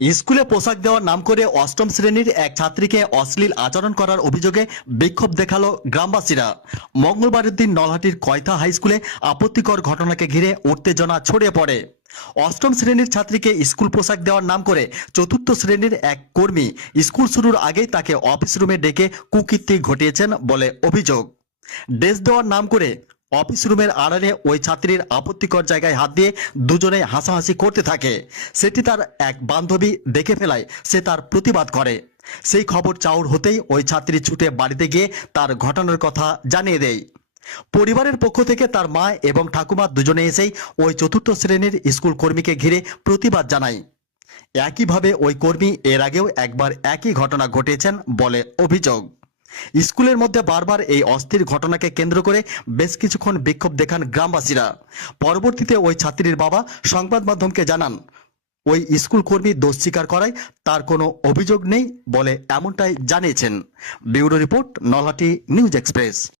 স্কুলে পোশাক দেওয়ার নাম করে অষ্টম শ্রেণির এক ছাত্রীকে অশ্লীল আচরণ করার অভিযোগে বিক্ষোভ দেখাল গ্রামবাসীরা। মঙ্গলবারের দিন নলহাটির কয়থা হাই স্কুলে আপত্তিকর ঘটনাকে ঘিরে উত্তেজনা ছড়িয়ে পড়ে। অষ্টম শ্রেণির ছাত্রীকে স্কুল পোশাক দেওয়ার নাম করে চতুর্থ শ্রেণির এক কর্মী স্কুল শুরুর আগেই তাকে অফিস রুমে ডেকে কুকীর্তি ঘটিয়েছেন বলে অভিযোগ। ড্রেস দেওয়ার নাম করে অফিস রুমের আড়ালে ওই ছাত্রীর আপত্তিকর জায়গায় হাত দিয়ে দুজনে হাসাহাসি করতে থাকে। সেটি তার এক বান্ধবী দেখে ফেলায়, সে তার প্রতিবাদ করে। সেই খবর চাউর হতেই ওই ছাত্রী ছুটে বাড়িতে গিয়ে তার ঘটনার কথা জানিয়ে দেয়। পরিবারের পক্ষ থেকে তার মা এবং ঠাকুমা দুজনে এসেই ওই চতুর্থ শ্রেণির স্কুল কর্মীকে ঘিরে প্রতিবাদ জানায়। একইভাবে ওই কর্মী এর আগেও একবার একই ঘটনা ঘটিয়েছেন বলে অভিযোগ। স্কুলের মধ্যে বারবার এই অস্থির ঘটনাকে কেন্দ্র করে বেশ কিছুক্ষণ বিক্ষোভ দেখান গ্রামবাসীরা। পরবর্তীতে ওই ছাত্রীর বাবা সংবাদ মাধ্যমকে জানান, ওই স্কুল কর্মী দোষ স্বীকার করায় তার কোনো অভিযোগ নেই বলে এমনটাই জানিয়েছেন। Bureau report, Nalhati news express.